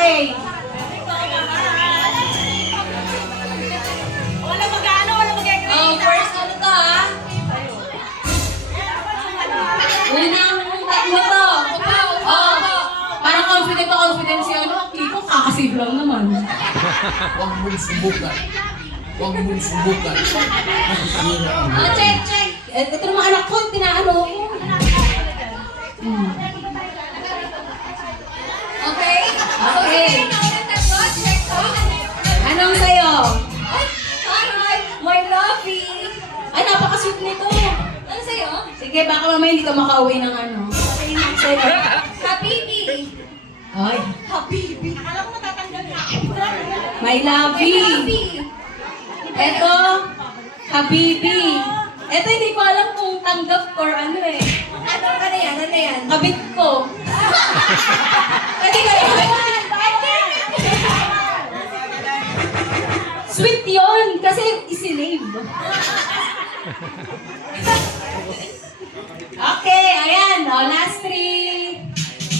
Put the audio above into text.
Okay. Wala mag-ano, wala mag-agree. Oh, first ano to ah? Unang tatlo to. Oh, parang confident si ano. Kiko, kakasave lang naman. Huwag mong subukan. Huwag mong subukan. Nakikira ang Oh, check. Ito naman anak ko, tinaano ko. Okay? Okay. Check ko. Anong sa'yo? Hi, my lovey. Ay, napaka-sweet nito. Ano sa'yo? Sige, baka mamaya hindi ka makauwi ng ano. Sa'yo. Habibi. Ay, Habibi. Akala ko matatanggal na ako. my lovey. Habibi. Eto, Habibi. Eto, hindi ko alam kung tanggap or ano eh. Ano yan? Ano yan? Kabit ko. Pwede ka Sweet yun, kasi isinave. Okay, ayan. O, last three.